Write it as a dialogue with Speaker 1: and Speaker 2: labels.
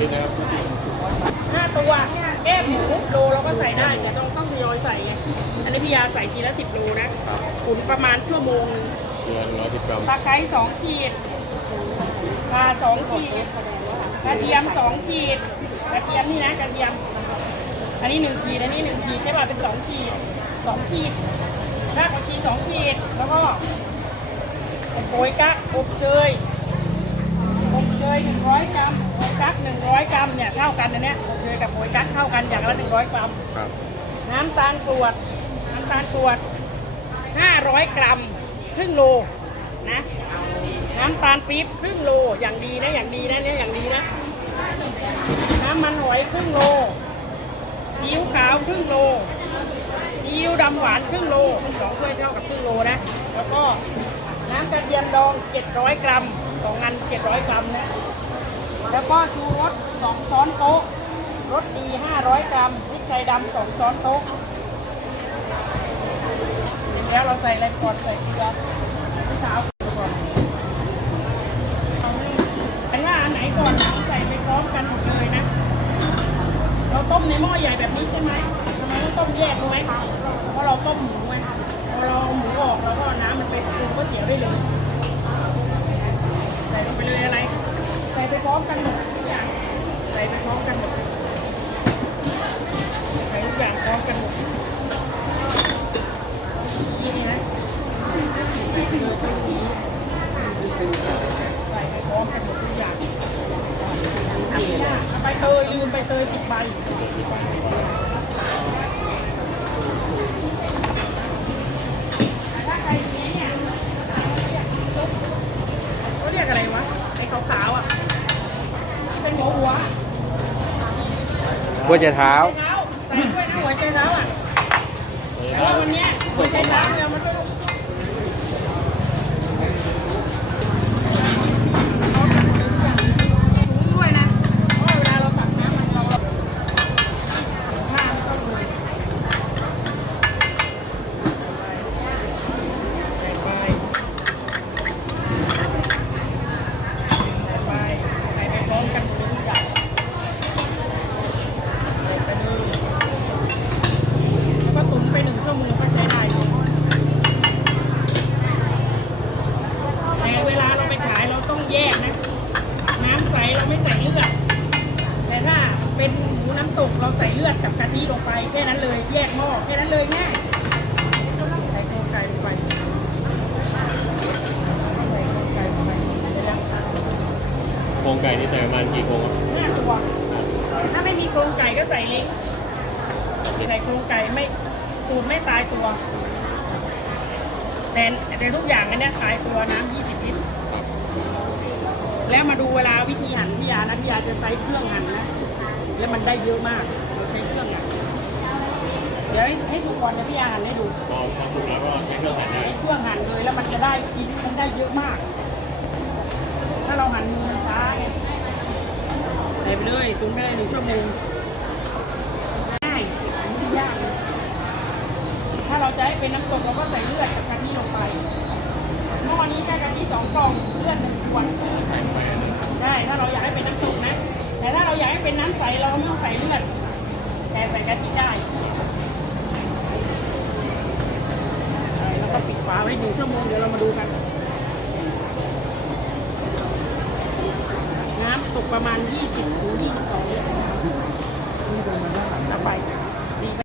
Speaker 1: เยอะนะครับ
Speaker 2: ห้าตัวแก้มหมูโลเราก็ใส่ได้แต่ต้องต้องทยอยใส่ไงอันนี้พี่ยาใส่ทีละสิบโลนะครับขุนประมาณชั่วโมงหนึ่ง
Speaker 1: เดือนร้อยสิบกรัม
Speaker 2: ตะไคร้สองขีดปลาสองขีดกระเทียมสองขีดกระเทียมนี่นะกระเทียม อันนี้หนึ่งขีดอันนี้หนึ่งขีดใช่ป่ะเป็นสองขีดสองขีดรากผักชีสองขีดแล้วก็โปยกั๊กอบเชยอบเช ยหนึ่งร้อยกรัมโปยกั๊กหนึ่งร้อยกรัมเนี่ยเท่ากันนะเนี่ยอบเชยกับโปยกั๊กเท่ากันอย่างละหนึ่งร้อยกรัม
Speaker 1: ครับ
Speaker 2: น้ำตาลกรวด น้ำตาลกรวด 500 กรัม ครึ่งโลนะ น้ำตาลปี๊บครึ่งโลอย่างดีนะอย่างดีนะเนี่ยอย่างดีนะ น้ำมันหอยครึ่งโลซีอิ๊วขาวครึ่งโลซีอิ๊วดำหวานครึ่งโลสองถ้วยเท่ากับครึ่งโลนะ แล้วก็น้ำกระเทียมดอง 700 กรัม สองอัน700กรัมนะ แล้วก็ชูรส2ช้อนโต๊ะ รสดี500กรัมพริกไทยดำ2ช้อนโต๊ะเสร็จแล้วเราใส่อะไรก่อนใส่เกลือพี่สาวก่อนเป็นว่าอันไหนก่อนใส่ไปพร้อมกันหมดเลยนะ เราต้มในหม้อใหญ่แบบนี้ใช่ไหมทำไมต้องต้มแยกรู้ไหมเพราะเราต้มหมูไงพอเราเอาหมูออกแล้วก็น้ำมันไปปรุงก๋วยเตี๋ยวได้เลย ใส่ลงไปเลยอะไร ใส่ไปพร้อมกันหมดทุกอย่าง ใส่ไปพร้อมกันหมด ใส่ทุกอย่างพร้อมกันหมด นี่นี่นะใส่ไปตรงนี้ใส่ไปพร้อมกันหมดทุกอย่าง ไปเตยลืมไปเตยติดใบถ้าใครนี้เนี่ยเขาเรียกอะไรวะ ไอ้ขาวๆอะ เป็นหัวหัว
Speaker 1: หัวใจเท้า
Speaker 2: เท้าใส่ด้วยนะหัวใจเท้าอะเพราะว่าวันนี้หัวใจเท้าเนี่ยมันต้องด้วยนะเพราะเวลาเราตักน้ำมันเราข้ามก็เลยใส่ไปใส่ไปใส่ไปพร้อมกันหมดเลยทุกอย่างใส่ไปเลยแล้วก็ตุ๋นไปหนึ่งชั่วโมงก็ใช้ได้เลยแต่เวลาเราไปขายเราต้อง แยกนะ น้ำใสเราไม่ใส่เลือด แต่ถ้าเป็นหมูน้ำตกเราใส่เลือดกับกะทิลงไปแค่นั้นเลย แยกหม้อแค่นั้นเลยง่ายใส่โครงไก่ลงไปใส่โครงไก่ลงไปเดี๋ยวนะ
Speaker 1: โครงไก่นี่ใส่ประมาณกี่โครงครับ
Speaker 2: ห้าตัวถ้าไม่มีโครงไก่ก็ใส่เล็กใส่โครงไก่ไม่ตูดไม่ตายตัวแต่แต่ทุกอย่างอันเนี้ยตายตัวน้ำ20ลิตร แล้วมาดูเวลาวิธีหั่นพี่ยานะพี่ยาจะใช้เครื่องหั่นนะ แล้วมันได้เยอะมากเราใช้เครื่องหั่นเดี๋ยวให้ให้ทุกคนนะพี่ยาหั่นให้ดู
Speaker 1: มองมองดูแล้วก็ใช้เครื่องหั่นได้
Speaker 2: ใช้เครื่องหั่นเลยแล้วมันจะได้กินมันได้เยอะมาก ถ้าเราหั่นมือมันช้าไงใส่ไปเลยตุนไปเลยหนึ่งชั่วโมงง่ายไม่ยากเลยถ้าเราจะให้เป็นน้ำตกเราก็ใส่เลือดกับกะทิลงไปหม้อนี้ใช้กะทิสองกล่องเลือดหนึ่ง เป็นน้ำใสเราไม่ต้องใส่เลือดแต่ใส่กะทิได้แล้วก็ปิดฝาไว้หนึ่งชั่วโมงเดี๋ยวเรามาดูกัน น้ำตกประมาณ 20ถึง22ลิตรน้ำไป